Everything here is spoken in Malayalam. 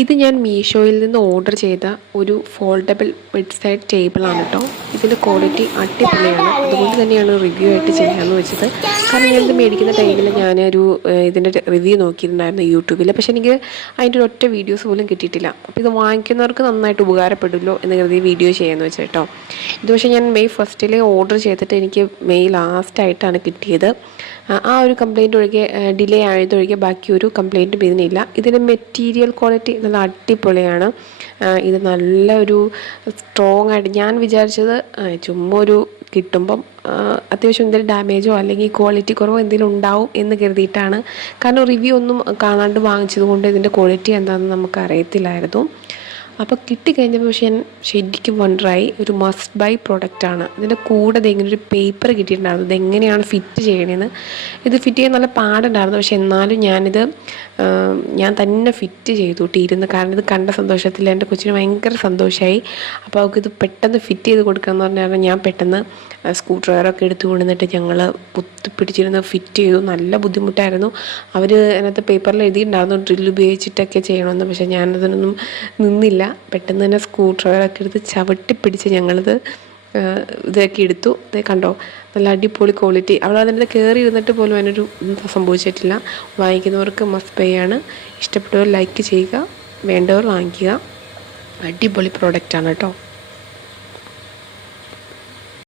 ഇത് ഞാൻ മീഷോയിൽ നിന്ന് ഓർഡർ ചെയ്ത ഒരു ഫോൾഡബിൾ ബെഡ് സൈഡ് ടേബിളാണ് കേട്ടോ. ഇതിൻ്റെ ക്വാളിറ്റി അടിപൊളിയാണ്. അതുകൊണ്ട് തന്നെയാണ് റിവ്യൂ ആയിട്ട് ചെയ്യാമെന്ന് വെച്ചത്. കാരണം ഞാനിത് മേടിക്കുന്ന ടൈമിൽ ഞാനൊരു ഇതിൻ്റെ റിവ്യൂ നോക്കിയിട്ടുണ്ടായിരുന്നു യൂട്യൂബിൽ. പക്ഷേ എനിക്ക് അതിൻ്റെ ഒരു ഒറ്റ വീഡിയോസ് പോലും കിട്ടിയിട്ടില്ല. അപ്പോൾ ഇത് വാങ്ങിക്കുന്നവർക്ക് നന്നായിട്ട് ഉപകാരപ്പെടുമല്ലോ എന്ന് കരുതി വീഡിയോ ചെയ്യാമെന്ന് വെച്ചാൽ കേട്ടോ. ഇത് പക്ഷേ ഞാൻ മെയ് 1 ഓർഡർ ചെയ്തിട്ട് എനിക്ക് മെയ് ലാസ്റ്റായിട്ടാണ് കിട്ടിയത്. ആ ഒരു കംപ്ലയിൻ്റ് ഒഴികെ ഡിലേ ആയതൊഴികെ ബാക്കി ഒരു കംപ്ലയിൻറ്റും ഇതിനില്ല. ഇതിൻ്റെ മെറ്റീരിയൽ ക്വാളിറ്റി നല്ല അടിപൊളിയാണ്. ഇത് നല്ല ഒരു സ്ട്രോങ് ആയിട്ട് ഞാൻ വിചാരിച്ചത് ചുമ്മാ ഒരു കിട്ടുമ്പം അത്യാവശ്യം എന്തെങ്കിലും ഡാമേജോ അല്ലെങ്കിൽ ക്വാളിറ്റി കുറവോ എന്തെങ്കിലും ഉണ്ടാവും എന്ന് കരുതിയിട്ടാണ്. കാരണം റിവ്യൂ ഒന്നും കാണാണ്ട് വാങ്ങിച്ചത് കൊണ്ട് ഇതിൻ്റെ ക്വാളിറ്റി എന്താണെന്ന് നമുക്ക് അറിയത്തില്ലായിരുന്നു. അപ്പോൾ കിട്ടിക്കഴിഞ്ഞപ്പോൾ പക്ഷേ ഞാൻ ശരിക്കും വണ്ടറായി. ഒരു മസ്റ്റ് ബൈ പ്രൊഡക്റ്റാണ്. ഇതിൻ്റെ കൂടെ ഇങ്ങനെ ഒരു പേപ്പർ കിട്ടിയിട്ടുണ്ടായിരുന്നു ഇതെങ്ങനെയാണ് ഫിറ്റ് ചെയ്യണതെന്ന്. ഇത് ഫിറ്റ് ചെയ്യാൻ നല്ല പാടുണ്ടായിരുന്നു. പക്ഷെ എന്നാലും ഞാൻ തന്നെ ഫിറ്റ് ചെയ്തു ഇരുന്ന്. കാരണം ഇത് കണ്ട സന്തോഷത്തിൽ എൻ്റെ കൊച്ചിന് ഭയങ്കര സന്തോഷമായി. അപ്പോൾ അവൾക്കിത് പെട്ടെന്ന് ഫിറ്റ് ചെയ്ത് കൊടുക്കാമെന്ന് പറഞ്ഞാൽ ഞാൻ പെട്ടെന്ന് സ്ക്രൂ ഡ്രൈവറൊക്കെ എടുത്ത് കൊണ്ടുവന്നിട്ട് ഞങ്ങൾ കുത്തിപ്പിടിച്ചിരുന്ന് ഫിറ്റ് ചെയ്തു. നല്ല ബുദ്ധിമുട്ടായിരുന്നു. അവർ അതിനകത്ത് പേപ്പറിൽ എഴുതിയിട്ടുണ്ടായിരുന്നു ഡ്രിൽ ഉപയോഗിച്ചിട്ടൊക്കെ ചെയ്യണമെന്ന്. പക്ഷേ ഞാനതിനൊന്നും നിന്നില്ല. പെട്ടെന്ന് തന്നെ സ്ക്രൂ ഡ്രൈവറൊക്കെ എടുത്ത് ചവിട്ടിപ്പിടിച്ച് ഞങ്ങളിത് ഇതൊക്കെ എടുത്തു. ഇത് കണ്ടോ, നല്ല അടിപൊളി ക്വാളിറ്റി. അവൾ അതിൻ്റെ കയറി ഇരുന്നിട്ട് പോലും അതിനൊരു സംഭവിച്ചിട്ടില്ല. വാങ്ങിക്കുന്നവർക്ക് മസ്റ്റ് ബൈ ആണ്. ഇഷ്ടപ്പെട്ടവർ ലൈക്ക് ചെയ്യുക, വേണ്ടവർ വാങ്ങിക്കുക. അടിപൊളി പ്രോഡക്റ്റാണ് കേട്ടോ.